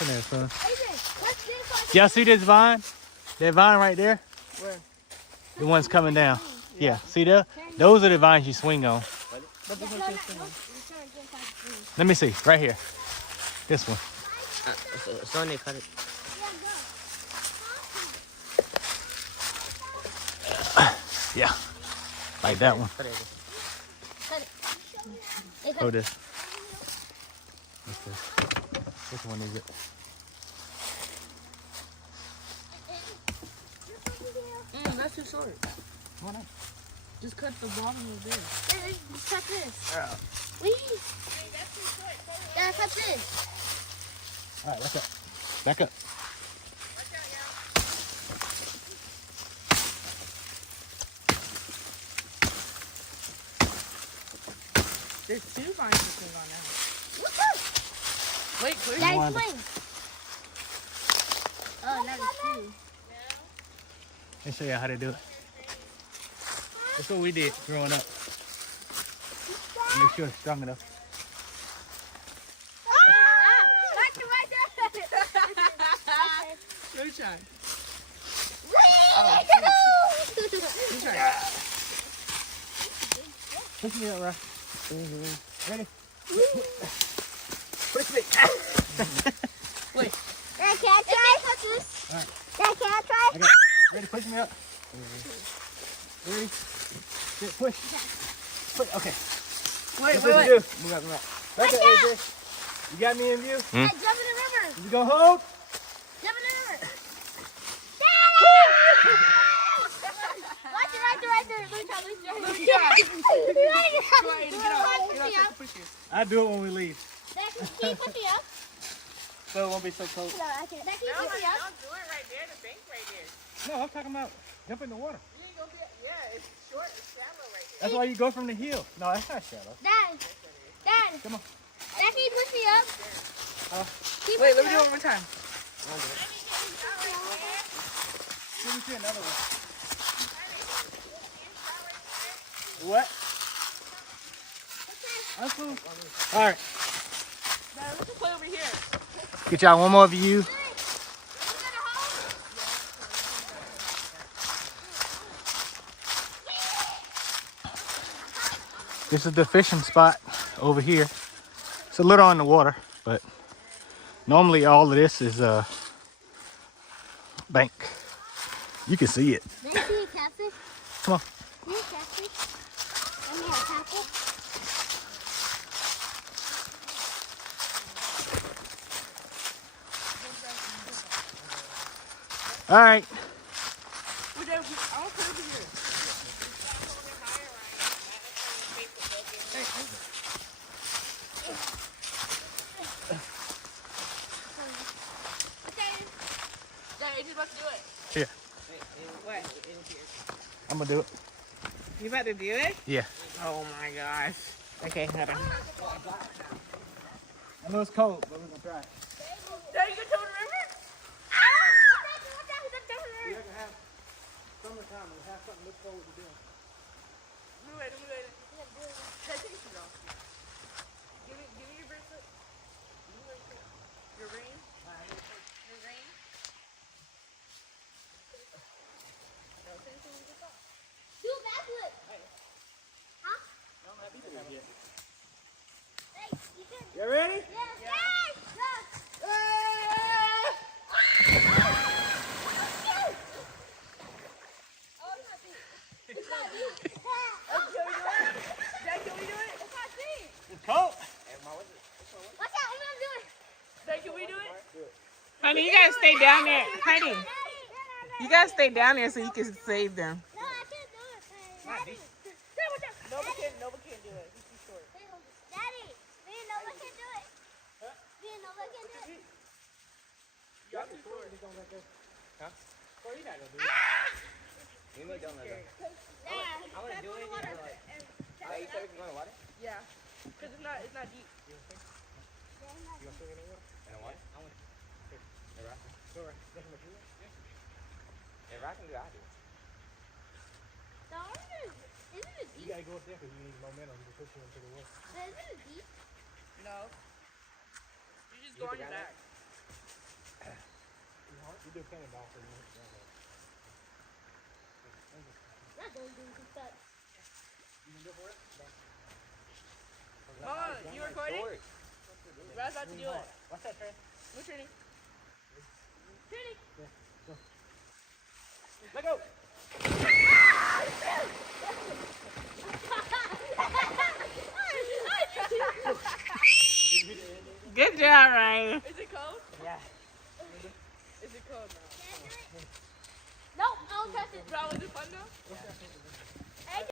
In there, son. Y'all see this vine? That vine right there? Where? The one's coming down. Yeah. See there? Those are the vines you swing on. Let me see. Right here. This one. So they cut it. Yeah. Like that one. Oh, this. What's this? Which one is it? That's too short. Why not? Just cut the bottom of this. Just cut this. Please. Yeah, cut this. All right, back up. Back up. There's two vines to swing on now. Wait, where's Daddy, swing. Oh, that is two. Let me show you how to do it. That's what we did growing up. Make sure it's strong enough. Go shine. Push me up, right? Ready? Push me. Wait. Dad, can I try? All right. Dad, can I try? Okay. Ready? Push me up. Ready? Sit, push. Push. Okay. Wait, That's what you do. Move out, move out. Back up, AJ. You got me in view? Dad, jump in the river. You gonna hold? Jump in the river. Watch it right there, right there. Let me try, let me try. Let me try. I do it when we leave. Dad, can you push me up? So it won't be so cold. No, I can't. Dad, can you push me up? Don't do it right there. The bank right there. No, I'm talking about jump in the water. You ain't gonna be. Yeah, it's short. It's shallow right there. That's why you go from the hill. No, that's not shallow. Dad, Dad. Come on. Dad, can you push me up? Wait, let me do it one more time. Let me see another one. What? That's cool. All right. Let's just play over here. Get y'all one more view. This is the fishing spot over here. It's a little on the water, but normally all of this is a bank. You can see it. Dad, can you catfish? Come on. Can you catfish? Let me have a catfish. All right. I'll put it over here. Daddy, you're about to do it. Here. What? I'm gonna do it. You about to do it? Yeah. Oh my gosh. Okay, hold on. I know it's cold, but we're gonna try it. Daddy, you gonna tell the river? We're gonna have summertime. We'll have something to look forward to doing. Let me wait. Daddy, take your shoes off. Give me your bracelet. Your ring. Your ring. Do a backflip. Huh? Hey, you can. You ready? Yes. Yes. Dad, can we do it? It's not deep. It's cold. Watch out, I'm gonna do it. Dad, can we do it? Honey, you gotta stay down there. Honey, you gotta stay down there so you can save them. No, I can't do it. Daddy. Nova can't do it. He's too short. Daddy, me and Nova can do it. Me and Nova can do it. Y'all too short. Huh? Well, you're not gonna do it. You know, don't let go. Dad, I want to do it. You said we can go in the water? Yeah, because it's not deep. You gonna swing in the water? In the water? I want to. The rock? Go right. That's what you want? If I can do it, I'll do it. isn't it You deep? gotta go up there because you need momentum to push you into the water. Isn't it deep? No. You just go on your back. cannonball for you. Not those dudes who suck. Oh, you recording? George. We're about to do it. What's that, Trey? What's your name? Trinity. Let go. Good job, Ryan. Is it cold? Yeah. Is it cold now? Nope, I don't trust it. Bro, was it fun though?